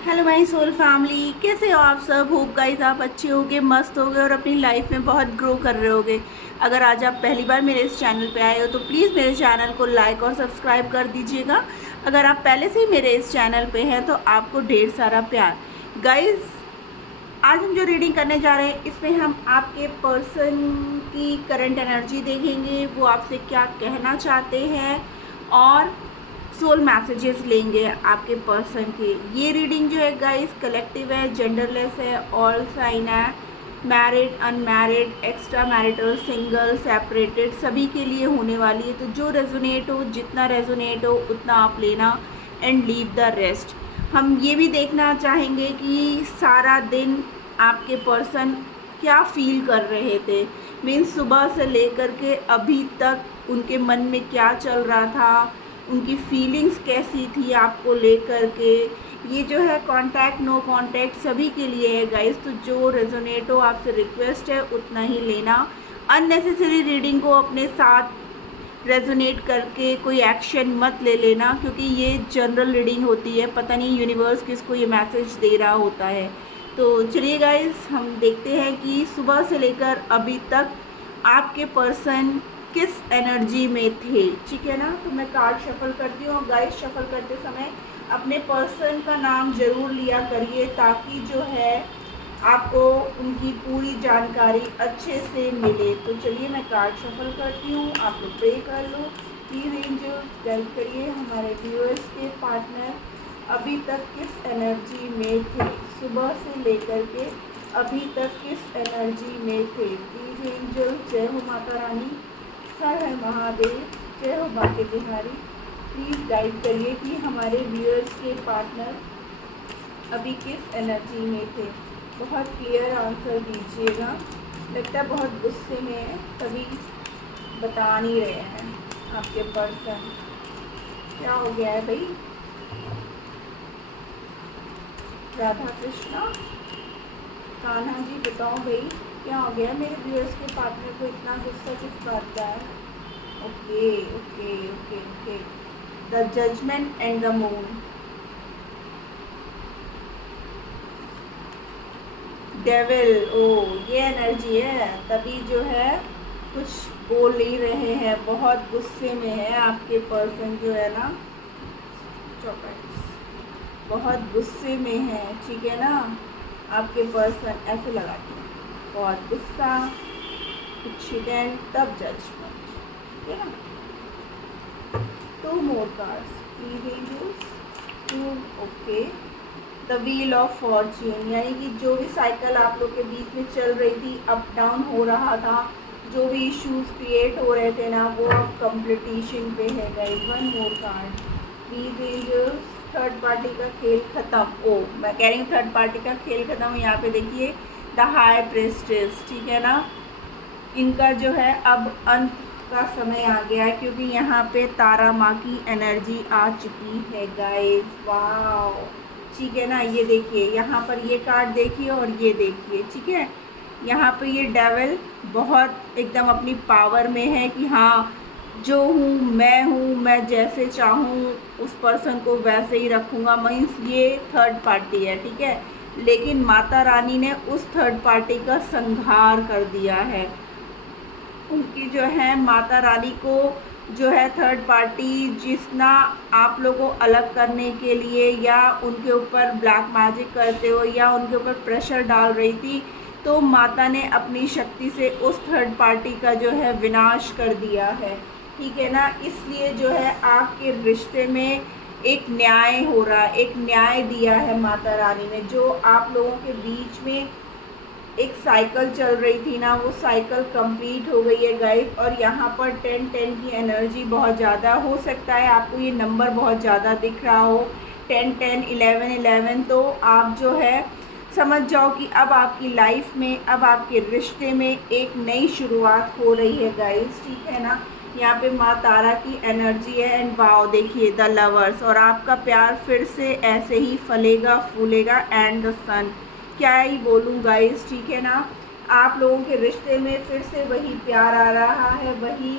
Hello my soul family, कैसे हो आप सब। होप गाइस आप अच्छे होगे, मस्त होगे और अपनी लाइफ में बहुत ग्रो कर रहे होगे। अगर आज आप पहली बार मेरे इस चैनल पे आए हो तो प्लीज़ मेरे चैनल को लाइक और सब्सक्राइब कर दीजिएगा। अगर आप पहले से ही मेरे इस चैनल पे हैं तो आपको ढेर सारा प्यार। गाइस, आज हम जो रीडिंग करने जा रहे हैं इसमें हम आपके पर्सन की करंट एनर्जी देखेंगे, वो आपसे क्या कहना चाहते हैं और सोल मैसेजेस लेंगे आपके पर्सन के। ये रीडिंग जो है गाइस कलेक्टिव है, जेंडरलेस है, ऑल साइन है, married, unmarried, extra marital, single, separated, सभी के लिए होने वाली है। तो जो रेजोनेट हो, जितना रेजोनेट हो उतना आप लेना एंड लीव द रेस्ट। हम ये भी देखना चाहेंगे कि सारा दिन आपके पर्सन क्या फील कर रहे थे, मीन्स सुबह से लेकर के अभी तक उनके मन में क्या चल रहा था, उनकी फीलिंग्स कैसी थी आपको लेकर के। ये जो है कांटेक्ट नो कांटेक्ट सभी के लिए है गाइस। तो जो रेजोनेट हो आपसे रिक्वेस्ट है उतना ही लेना। अननेसेसरी रीडिंग को अपने साथ रेजोनेट करके कोई एक्शन मत ले लेना, क्योंकि ये जनरल रीडिंग होती है, पता नहीं यूनिवर्स किसको ये मैसेज दे रहा होता है। तो चलिए गाइस, हम देखते हैं कि सुबह से लेकर अभी तक आपके पर्सन किस एनर्जी में थे। ठीक है ना। तो मैं कार्ड शफल करती हूँ। गाइस, शफल करते समय अपने पर्सन का नाम ज़रूर लिया करिए ताकि जो है आपको उनकी पूरी जानकारी अच्छे से मिले। तो चलिए मैं कार्ड शफल करती हूँ, आप लोग प्रे कर लो। प्लीज़ एंजल गाइड करिए हमारे व्यूअर्स के पार्टनर अभी तक किस एनर्जी में थे, सुबह से लेकर के अभी तक किस एनर्जी में थे। प्लीज़ एंजल, जय हो माता रानी, हर हर महादेव, जय हो बाके बिहारी। प्लीज़ गाइड करिए कि हमारे व्यूअर्स के पार्टनर अभी किस एनर्जी में थे। बहुत क्लियर आंसर दीजिएगा। लगता है बहुत गुस्से में है, तभी बता नहीं रहे हैं आपके पर्सन। क्या हो गया है भाई। राधा कृष्णा, कान्हा जी, बताओ भाई क्या हो गया मेरे व्यूअर्स के पार्टनर को, इतना गुस्सा किस बात का है। Okay okay okay okay. The judgement and the moon. Devil, oh ये एनर्जी है, तभी जो है कुछ बोल नहीं रहे हैं, बहुत गुस्से में है आपके पर्सन जो है ना। चौपाई, बहुत गुस्से में है, ठीक है ना। आपके पर्सन ऐसे लगाते हैं, बहुत गुस्सा, कुछ हिडन, तब जजमेंट, ठीक है ना। 2 more cards please. 2, okay. The wheel of Fortune, यानी कि जो भी साइकिल आप लोग के बीच में चल रही थी, अप डाउन हो रहा था, जो भी इश्यूज क्रिएट हो रहे थे ना, वो अब कंप्लीटिशन पे है guys. 1 more card please angels. Third party का खेल ख़त्म। ओ, मैं कह रही हूँ थर्ड पार्टी का खेल ख़त्म। यहाँ पे देखिए द हाई प्रेस्टेस, ठीक है ना। इनका जो है अब अंत का समय आ गया है, क्योंकि यहाँ पे तारा माँ की एनर्जी आ चुकी है गाइस। वाओ, ठीक है ना। ये देखिए यहाँ पर ये कार्ड देखिए और ये देखिए, ठीक है। यहाँ पे ये डेविल बहुत एकदम अपनी पावर में है कि हाँ, जो हूँ मैं जैसे चाहूँ उस पर्सन को वैसे ही रखूँगा। मीन्स ये थर्ड पार्टी है, ठीक है। लेकिन माता रानी ने उस थर्ड पार्टी का संहार कर दिया है। उनकी जो है माता रानी को जो है थर्ड पार्टी जितना आप लोगों को अलग करने के लिए या उनके ऊपर ब्लैक मैजिक करते हो या उनके ऊपर प्रेशर डाल रही थी, तो माता ने अपनी शक्ति से उस थर्ड पार्टी का जो है विनाश कर दिया है, ठीक है ना। इसलिए जो है आपके रिश्ते में एक न्याय हो रहा है, एक न्याय दिया है माता रानी ने। जो आप लोगों के बीच में एक साइकिल चल रही थी ना, वो साइकिल कंप्लीट हो गई है गाइस। और यहाँ पर 10-10 की एनर्जी बहुत ज़्यादा हो सकता है, आपको ये नंबर बहुत ज़्यादा दिख रहा हो, 10-10, 11-11। तो आप जो है समझ जाओ कि अब आपकी लाइफ में, अब आपके रिश्ते में एक नई शुरुआत हो रही है गाइस, ठीक है ना। यहाँ पे माँ तारा की एनर्जी है एंड वाओ देखिए द लवर्स। और आपका प्यार फिर से ऐसे ही फलेगा फूलेगा एंड द सन। क्या ही बोलूँ गाइस, ठीक है ना। आप लोगों के रिश्ते में फिर से वही प्यार आ रहा है, वही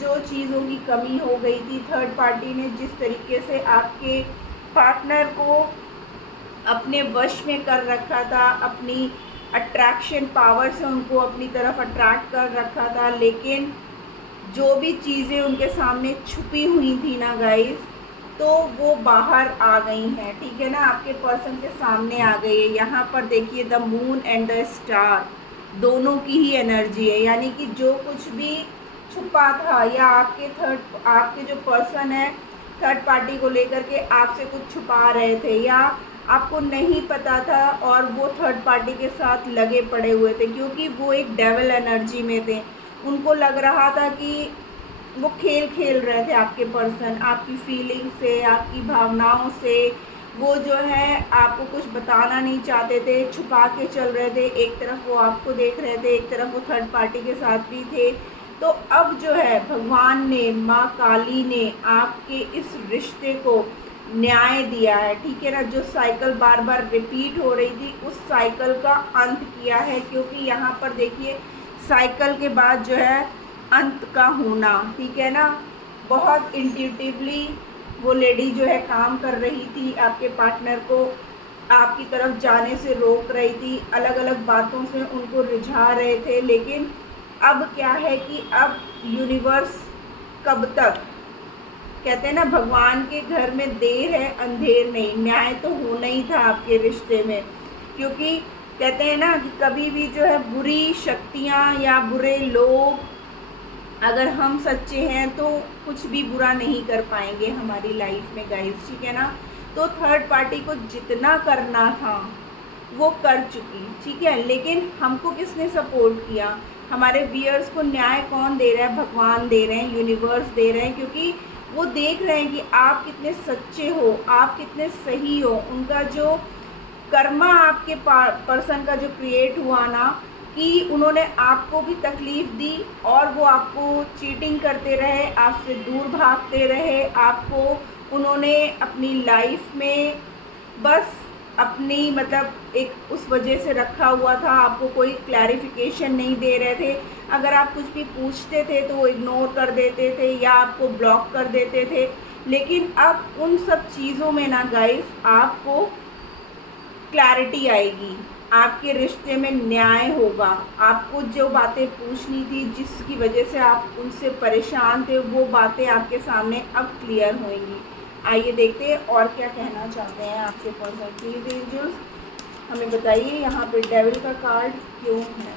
जो चीज़ों की कमी हो गई थी। थर्ड पार्टी ने जिस तरीके से आपके पार्टनर को अपने वश में कर रखा था, अपनी अट्रैक्शन पावर से उनको अपनी तरफ अट्रैक्ट कर रखा था, लेकिन जो भी चीज़ें उनके सामने छुपी हुई थी ना गाइस, तो वो बाहर आ गई हैं, ठीक है ना, आपके पर्सन के सामने आ गई है। यहाँ पर देखिए the moon and the star दोनों की ही एनर्जी है, यानी कि जो कुछ भी छुपा था या आपके जो पर्सन है थर्ड पार्टी को लेकर के आपसे कुछ छुपा रहे थे या आपको नहीं पता था और वो थर्ड पार्टी के साथ लगे पड़े हुए थे, क्योंकि वो एक डेविल एनर्जी में थे। उनको लग रहा था कि वो खेल खेल रहे थे आपके पर्सन, आपकी फीलिंग से, आपकी भावनाओं से। वो जो है आपको कुछ बताना नहीं चाहते थे, छुपा के चल रहे थे। एक तरफ वो आपको देख रहे थे, एक तरफ वो थर्ड पार्टी के साथ भी थे। तो अब जो है भगवान ने, माँ काली ने आपके इस रिश्ते को न्याय दिया है, ठीक है ना। जो साइकिल बार बार रिपीट हो रही थी उस साइकिल का अंत किया है, क्योंकि यहाँ पर देखिए साइकिल के बाद जो है अंत का होना, ठीक है ना। बहुत इंट्यूटिवली वो लेडी जो है काम कर रही थी, आपके पार्टनर को आपकी तरफ जाने से रोक रही थी, अलग अलग बातों से उनको रिझा रहे थे। लेकिन अब क्या है कि अब यूनिवर्स कब तक, कहते हैं ना भगवान के घर में देर है अंधेर नहीं, न्याय तो होना ही था आपके रिश्ते में। क्योंकि कहते हैं ना कि कभी भी जो है बुरी शक्तियाँ या बुरे लोग, अगर हम सच्चे हैं तो कुछ भी बुरा नहीं कर पाएंगे हमारी लाइफ में गाइस, ठीक है ना। तो थर्ड पार्टी को जितना करना था वो कर चुकी, ठीक है। लेकिन हमको किसने सपोर्ट किया, हमारे व्यूअर्स को न्याय कौन दे रहा है, भगवान दे रहे हैं, यूनिवर्स दे रहे हैं, क्योंकि वो देख रहे हैं कि आप कितने सच्चे हो, आप कितने सही हो। उनका जो कर्मा आपके पर्सन का जो क्रिएट हुआ ना, कि उन्होंने आपको भी तकलीफ़ दी और वो आपको चीटिंग करते रहे, आपसे दूर भागते रहे, आपको उन्होंने अपनी लाइफ में बस अपनी मतलब एक उस वजह से रखा हुआ था, आपको कोई क्लैरिफिकेशन नहीं दे रहे थे। अगर आप कुछ भी पूछते थे तो वो इग्नोर कर देते थे या आपको ब्लॉक कर देते थे। लेकिन अब उन सब चीज़ों में ना गाइस आपको क्लैरिटी आएगी, आपके रिश्ते में न्याय होगा। आपको जो बातें पूछनी थी, जिसकी वजह से आप उनसे परेशान थे, वो बातें आपके सामने अब क्लियर होंगी। आइए देखते हैं और क्या कहना चाहते हैं आपके पर्सन। प्लीज एंजल्स हमें बताइए यहाँ पे डेविल का कार्ड क्यों है,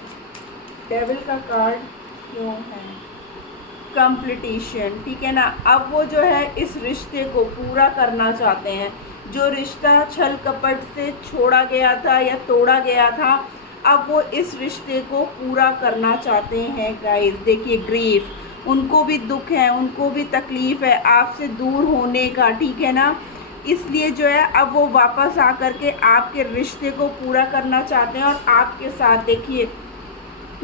डेविल का कार्ड क्यों है। कंप्लीटेशन, ठीक है ना। अब वो जो है इस रिश्ते को पूरा करना चाहते हैं। जो रिश्ता छल कपट से छोड़ा गया था या तोड़ा गया था, अब वो इस रिश्ते को पूरा करना चाहते हैं गाइस। देखिए ग्रीफ, उनको भी दुख है, उनको भी तकलीफ़ है आपसे दूर होने का, ठीक है ना। इसलिए जो है अब वो वापस आकर के आपके रिश्ते को पूरा करना चाहते हैं। और आपके साथ देखिए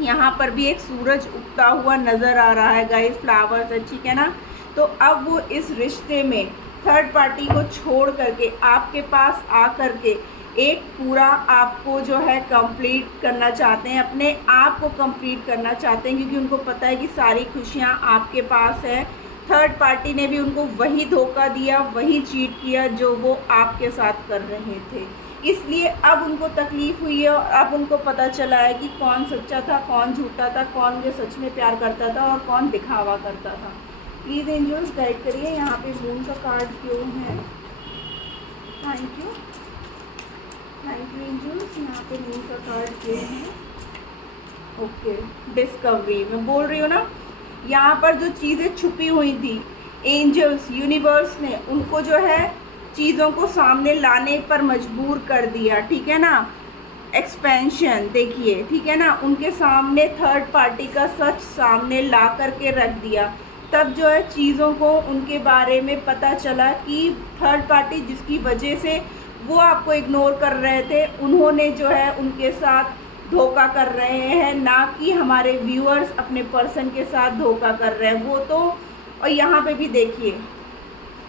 यहाँ पर भी एक सूरज उगता हुआ नज़र आ रहा है गाइस, फ्लावर्स है, ठीक है ना। तो अब वो इस रिश्ते में थर्ड पार्टी को छोड़ करके आपके पास आ करके एक पूरा आपको जो है कंप्लीट करना चाहते हैं, अपने आप को कंप्लीट करना चाहते हैं, क्योंकि उनको पता है कि सारी खुशियाँ आपके पास है। थर्ड पार्टी ने भी उनको वही धोखा दिया, वही चीट किया जो वो आपके साथ कर रहे थे। इसलिए अब उनको तकलीफ़ हुई है और अब उनको पता चला है कि कौन सच्चा था, कौन झूठा था, कौन मुझे सच में प्यार करता था और कौन दिखावा करता था। प्लीज़ एंजल्स गाइड करिए यहाँ पे मून का कार्ड क्यों है। थैंक यू एंजल्स, यहाँ पे मून का कार्ड क्यों है। ओके, डिस्कवरी मैं बोल रही हूँ ना, यहाँ पर जो चीज़ें छुपी हुई थी, एंजल्स यूनिवर्स ने उनको जो है चीज़ों को सामने लाने पर मजबूर कर दिया, ठीक है ना। एक्सपेंशन देखिए, ठीक है ना, उनके सामने थर्ड पार्टी का सच सामने ला करके रख दिया। तब जो है चीज़ों को उनके बारे में पता चला कि थर्ड पार्टी जिसकी वजह से वो आपको इग्नोर कर रहे थे, उन्होंने जो है उनके साथ धोखा कर रहे हैं, ना कि हमारे व्यूअर्स अपने पर्सन के साथ धोखा कर रहे हैं वो तो। और यहाँ पे भी देखिए,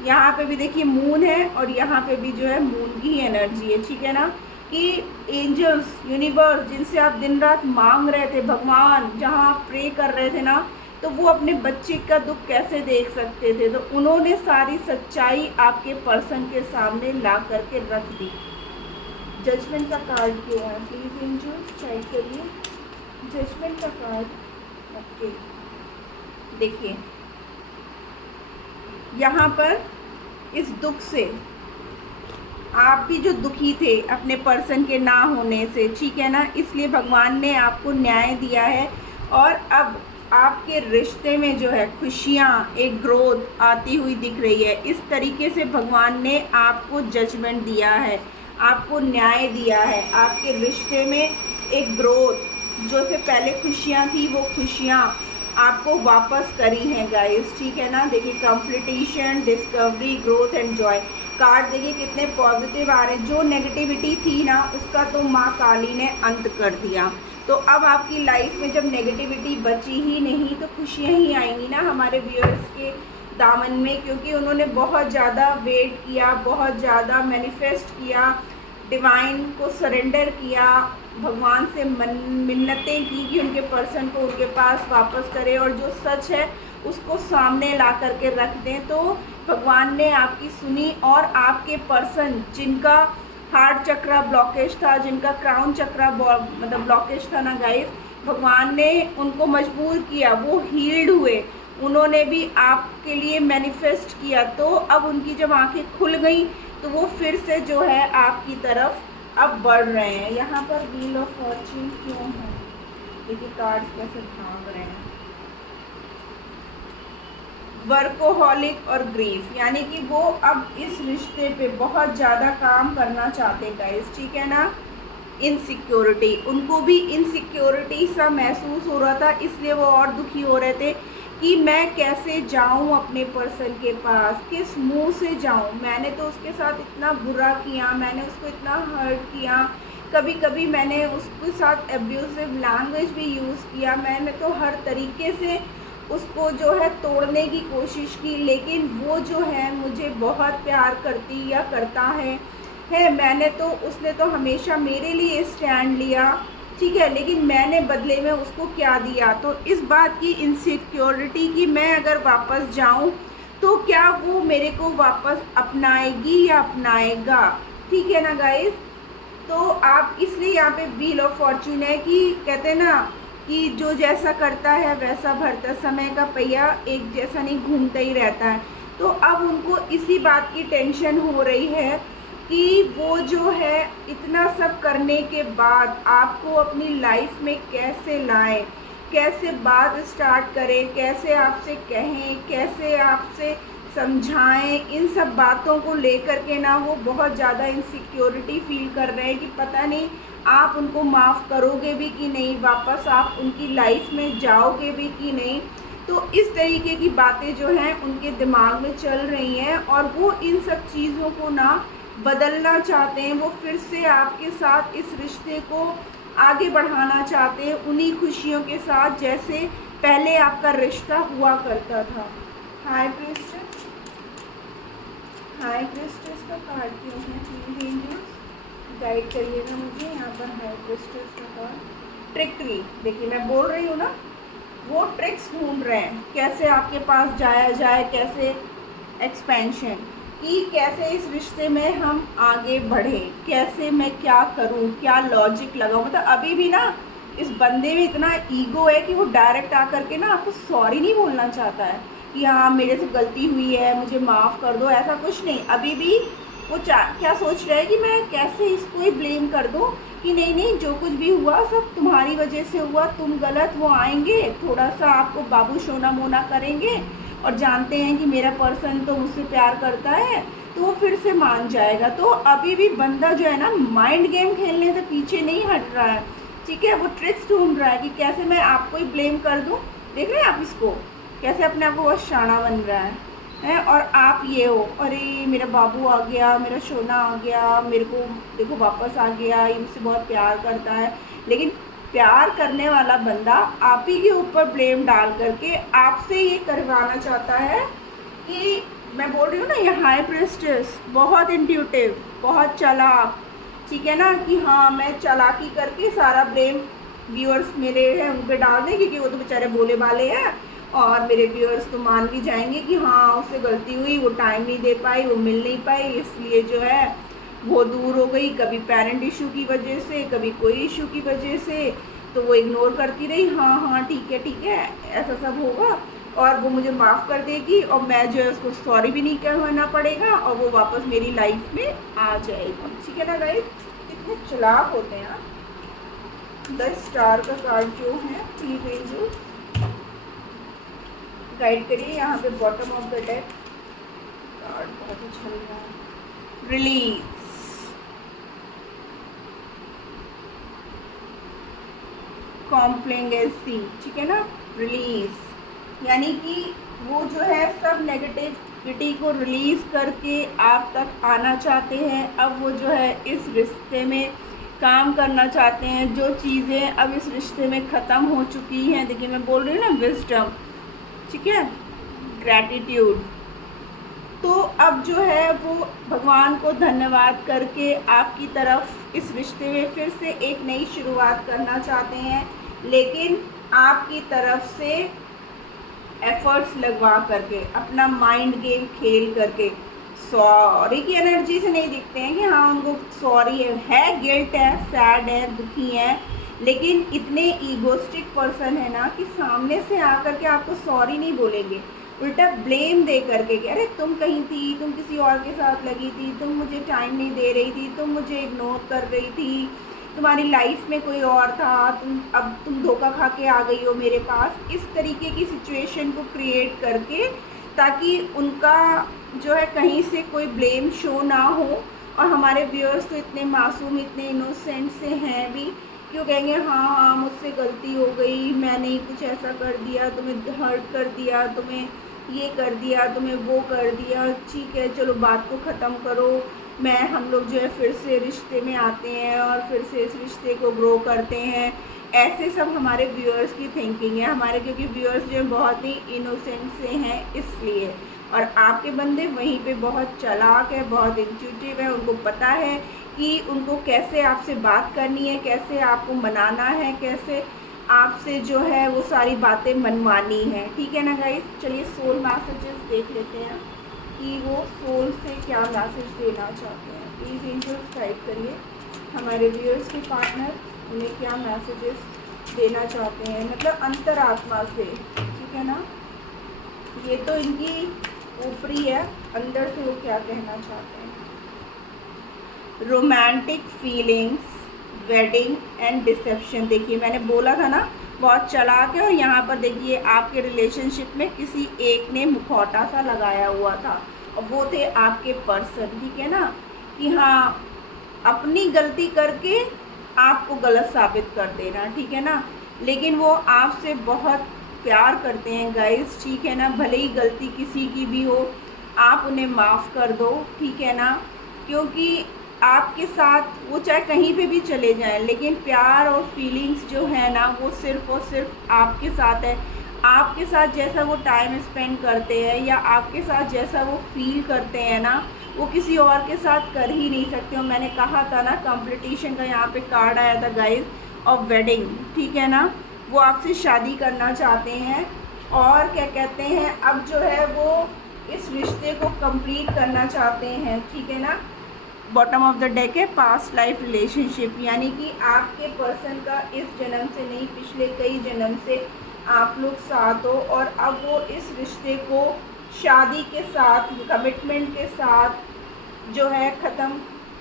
यहाँ पे भी देखिए मून है और यहाँ पे भी जो है मून की एनर्जी है, ठीक है ना। कि एंजल्स यूनिवर्स जिनसे आप दिन रात मांग रहे थे, भगवान जहाँ आप प्रे कर रहे थे ना, तो वो अपने बच्चे का दुख कैसे देख सकते थे, तो उन्होंने सारी सच्चाई आपके पर्सन के सामने ला करके रख दी। जजमेंट का कार्ड क्यों है? प्लीज़ एंजल्स गाइड करिए जजमेंट का कार्ड। ओके, देखिए यहाँ पर इस दुख से आप भी जो दुखी थे अपने पर्सन के ना होने से, ठीक है ना, इसलिए भगवान ने आपको न्याय दिया है और अब आपके रिश्ते में जो है खुशियाँ, एक ग्रोथ आती हुई दिख रही है। इस तरीके से भगवान ने आपको जजमेंट दिया है, आपको न्याय दिया है। आपके रिश्ते में एक ग्रोथ, जो से पहले खुशियाँ थी वो खुशियाँ आपको वापस करी हैं गाइस, ठीक है ना। देखिए completion, discovery, growth and Joy card देखिए कितने पॉजिटिव आ रहे हैं। जो नेगेटिविटी थी ना उसका तो माँ काली ने अंत कर दिया। तो अब आपकी लाइफ में जब नेगेटिविटी बची ही नहीं तो खुशियाँ ही आएंगी ना हमारे व्यूअर्स के दामन में, क्योंकि उन्होंने बहुत ज़्यादा वेट किया, बहुत ज़्यादा मैनिफेस्ट किया, डिवाइन को सरेंडर किया, भगवान से मिन्नतें की कि उनके पर्सन को उनके पास वापस करें और जो सच है उसको सामने ला करके रख दें। तो भगवान ने आपकी सुनी और आपके पर्सन जिनका हार्ट चक्रा ब्लॉकेज था, जिनका क्राउन चक्रा मतलब ब्लॉकेज था ना गाइस, भगवान ने उनको मजबूर किया, वो हील्ड हुए, उन्होंने भी आपके लिए मैनिफेस्ट किया। तो अब उनकी जब आंखें खुल गई तो वो फिर से जो है आपकी तरफ अब बढ़ रहे हैं। यहाँ पर व्हील ऑफ फॉर्च्यून क्यों है? देखिए कार्ड्स कैसे भाग रहे हैं। वर्कोहॉलिक और ग्रीफ, यानी कि वो अब इस रिश्ते पे बहुत ज़्यादा काम करना चाहते गाइस, ठीक है ना। इनसिक्योरिटी, उनको भी इनसिक्योरिटी सा महसूस हो रहा था, इसलिए वो और दुखी हो रहे थे कि मैं कैसे जाऊं अपने पर्सन के पास, किस मुंह से जाऊं। मैंने तो उसके साथ इतना बुरा किया, मैंने उसको इतना हर्ट किया, कभी कभी मैंने उसके साथ एब्यूजिव लैंग्वेज भी यूज़ किया, मैंने तो हर तरीके से उसको जो है तोड़ने की कोशिश की, लेकिन वो जो है मुझे बहुत प्यार करती या करता है मैंने तो, उसने तो हमेशा मेरे लिए स्टैंड लिया, ठीक है, लेकिन मैंने बदले में उसको क्या दिया। तो इस बात की इनसिक्योरिटी कि मैं अगर वापस जाऊं तो क्या वो मेरे को वापस अपनाएगी या अपनाएगा, ठीक है ना गाइस। तो आप इसलिए यहाँ पे व्हील ऑफ फॉर्च्यून है कि कहते हैं ना कि जो जैसा करता है वैसा भरता, समय का पहिया एक जैसा नहीं घूमता ही रहता है। तो अब उनको इसी बात की टेंशन हो रही है कि वो जो है इतना सब करने के बाद आपको अपनी लाइफ में कैसे लाएं, कैसे बात स्टार्ट करें, कैसे आपसे कहें, कैसे आपसे समझाएं, इन सब बातों को लेकर के ना वो बहुत ज़्यादा इनसिक्योरिटी फील कर रहे हैं कि पता नहीं आप उनको माफ़ करोगे भी कि नहीं, वापस आप उनकी लाइफ में जाओगे भी कि नहीं। तो इस तरीके की बातें जो हैं उनके दिमाग में चल रही हैं और वो इन सब चीज़ों को ना बदलना चाहते हैं। वो फिर से आपके साथ इस रिश्ते को आगे बढ़ाना चाहते हैं उन्हीं खुशियों के साथ जैसे पहले आपका रिश्ता हुआ करता था। हाई प्रीस्टेस, हाई प्रीस्टेस का कार्ड क्यों है? प्लीज एंजल्स गाइड करिएगा मुझे। यहाँ पर हाई प्रीस्टेस का कार्ड ट्रिकरी, देखिए मैं बोल रही हूँ ना, वो ट्रिक्स ढूंढ रहे हैं कैसे आपके पास जाया जाए, कैसे एक्सपेंशन कि कैसे इस रिश्ते में हम आगे बढ़े, कैसे मैं क्या करूं, क्या लॉजिक लगाऊं। मतलब अभी भी ना इस बंदे में इतना ईगो है कि वो डायरेक्ट आकर के ना आपको सॉरी नहीं बोलना चाहता है कि हाँ मेरे से गलती हुई है, मुझे माफ़ कर दो, ऐसा कुछ नहीं। अभी भी वो क्या सोच रहा है कि मैं कैसे इसको ही ब्लेम कर दूँ कि नहीं नहीं जो कुछ भी हुआ सब तुम्हारी वजह से हुआ, तुम गलत। वो आएंगे थोड़ा सा आपको बाबू सोना मोना करेंगे और जानते हैं कि मेरा पर्सन तो मुझसे प्यार करता है, तो वो फिर से मान जाएगा। तो अभी भी बंदा जो है ना माइंड गेम खेलने से पीछे नहीं हट रहा है, ठीक है। वो ट्रिक्स ढूंढ रहा है कि कैसे मैं आपको ही ब्लेम कर दूं। देख रहे हैं आप इसको कैसे अपने आप को बहुत शाना बन रहा है और आप ये हो, अरे मेरा बाबू आ गया, मेरा सोना आ गया, मेरे को देखो वापस आ गया, ये मुझसे बहुत प्यार करता है। लेकिन प्यार करने वाला बंदा आप ही के ऊपर ब्लेम डाल करके आपसे ये करवाना चाहता है कि मैं बोल रही हूँ ना ये हाई प्रीस्टेस बहुत इंट्यूटिव, बहुत चालाक, ठीक है ना, कि हाँ मैं चालाकी करके सारा ब्लेम व्यूअर्स मेरे हैं उन पर डाल दें क्योंकि वो तो बेचारे बोले वाले हैं और मेरे व्यूअर्स तो मान भी जाएंगे कि हाँ उससे गलती हुई, वो टाइम नहीं दे पाई, वो मिल नहीं पाई, इसलिए जो है वो दूर हो गई, कभी पेरेंट इशू की वजह से, कभी कोई इशू की वजह से, तो वो इग्नोर करती रही, हाँ हाँ ठीक है ऐसा सब होगा, और वो मुझे माफ़ कर देगी और मैं जो है उसको सॉरी भी नहीं कहना पड़ेगा और वो वापस मेरी लाइफ में आ जाएगी। ठीक है ना गाइस, कितने चालाक होते हैं आप। 10 स्टार का कार्ड जो है प्लीज जो गाइड करिए। यहाँ पे bottom of the deck card बहुत अच्छा लग रहा है, रिलीज, कॉम्प्लेंगेंसी, ठीक है ना, रिलीज, यानी कि वो जो है सब नेगेटिविटी को रिलीज़ करके आप तक आना चाहते हैं। अब वो जो है इस रिश्ते में काम करना चाहते हैं, जो चीज़ें अब इस रिश्ते में ख़त्म हो चुकी हैं। देखिए मैं बोल रही हूँ ना, विजडम, ठीक है, ग्रैटिट्यूड, तो अब जो है वो भगवान को धन्यवाद करके आपकी तरफ इस रिश्ते में फिर से एक नई शुरुआत करना चाहते हैं, लेकिन आपकी तरफ से एफर्ट्स लगवा करके, अपना माइंड गेम खेल करके। सॉरी की एनर्जी से नहीं दिखते हैं कि हाँ उनको सॉरी है, गिल्ट है, सैड है, दुखी है, लेकिन इतने ईगोस्टिक पर्सन है ना कि सामने से आकर के आपको सॉरी नहीं बोलेंगे, उल्टा ब्लेम दे करके कि अरे तुम कहीं थी, तुम किसी और के साथ लगी थी, तुम मुझे टाइम नहीं दे रही थी, तुम मुझे इग्नोर कर रही थी, तुम्हारी लाइफ में कोई और था, तुम धोखा खा के आ गई हो मेरे पास। इस तरीके की सिचुएशन को क्रिएट करके, ताकि उनका जो है कहीं से कोई ब्लेम शो ना हो। और हमारे व्यूअर्स तो इतने मासूम, इतने इनोसेंट से हैं भी, क्यों कहेंगे हाँ हाँ मुझसे गलती हो गई, मैंने ही कुछ ऐसा कर दिया, तुम्हें हर्ट कर दिया, तुम्हें ये कर दिया, तुम्हें वो कर दिया, ठीक है चलो बात को ख़त्म करो, हम लोग जो है फिर से रिश्ते में आते हैं और फिर से इस रिश्ते को ग्रो करते हैं। ऐसे सब हमारे व्यूअर्स की थिंकिंग है हमारे, क्योंकि व्यूअर्स जो है बहुत ही इनोसेंट से हैं इसलिए। और आपके बंदे वहीं पे बहुत चालाक है, बहुत इंट्यूटिव है, उनको पता है कि उनको कैसे आपसे बात करनी है, कैसे आपको मनाना है, कैसे आपसे जो है वो सारी बातें मनवानी है। ठीक है ना गाइस, चलिए सोल मैसेजेस देख लेते हैं कि वो सोल से क्या मैसेज देना चाहते हैं। प्लीज़ एंजल्स गाइड करिए हमारे व्यूअर्स के पार्टनर, उन्हें क्या मैसेजेस देना चाहते हैं, मतलब अंतरात्मा से। ठीक है ना, ये तो इनकी ऊपरी है, अंदर से वो क्या कहना चाहते हैं। Romantic feelings, wedding and deception. देखिए मैंने बोला था ना बहुत चालाक है, और यहाँ पर देखिए आपके रिलेशनशिप में किसी एक ने मुखौटा सा लगाया हुआ था, और वो थे आपके पर्सन। ठीक है ना, कि हाँ अपनी गलती करके आपको गलत साबित कर देना, ठीक है ना, लेकिन वो आपसे बहुत प्यार करते हैं गाइस। ठीक है ना, भले ही गलती किसी की भी हो, आप उन्हें माफ़ कर दो, ठीक है ना, क्योंकि आपके साथ वो चाहे कहीं पे भी चले जाएं, लेकिन प्यार और फीलिंग्स जो है ना वो सिर्फ़ और सिर्फ आपके साथ है। आपके साथ जैसा वो टाइम स्पेंड करते हैं या आपके साथ जैसा वो फील करते हैं ना, वो किसी और के साथ कर ही नहीं सकते। और मैंने कहा था ना, कंपटीशन का यहाँ पे कार्ड आया था गाइस, ऑफ वेडिंग। ठीक है ना, वो आपसे शादी करना चाहते हैं, और क्या कहते हैं अब जो है वो इस रिश्ते को कंप्लीट करना चाहते हैं। ठीक है ना, बॉटम ऑफ द डेक है पास्ट लाइफ रिलेशनशिप, यानी कि आपके पर्सन का इस जन्म से नहीं, पिछले कई जन्म से आप लोग साथ हो, और अब वो इस रिश्ते को शादी के साथ, कमिटमेंट के साथ जो है ख़त्म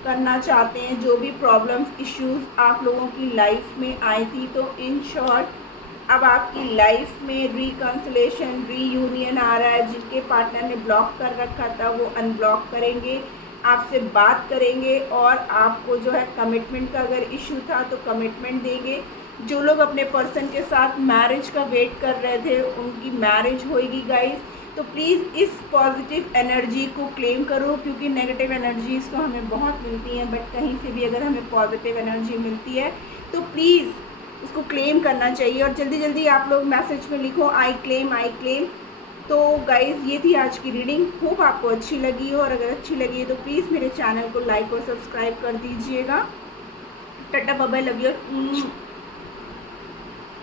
करना चाहते हैं। जो भी प्रॉब्लम्स, इश्यूज़ आप लोगों की लाइफ में आई थी, तो इन शॉर्ट अब आपकी लाइफ में रिकन्सिलेशन, रीयूनियन आ रहा है। जिनके पार्टनर ने ब्लॉक कर रखा था वो अनब्लॉक करेंगे, आपसे बात करेंगे, और आपको जो है कमिटमेंट का अगर इशू था तो कमिटमेंट देंगे। जो लोग अपने पर्सन के साथ मैरिज का वेट कर रहे थे उनकी मैरिज होएगी गाइस। तो प्लीज़ इस पॉजिटिव एनर्जी को क्लेम करो, क्योंकि नेगेटिव एनर्जीज़ तो हमें बहुत मिलती हैं, बट कहीं से भी अगर हमें पॉजिटिव एनर्जी मिलती है तो प्लीज़ उसको क्लेम करना चाहिए। और जल्दी जल्दी आप लोग मैसेज में लिखो आई क्लेम, आई क्लेम। तो गाइज़ ये थी आज की रीडिंग, होप आपको अच्छी लगी हो, और अगर अच्छी लगी है तो प्लीज़ मेरे चैनल को लाइक और सब्सक्राइब कर दीजिएगा। Tata bye bye, love you.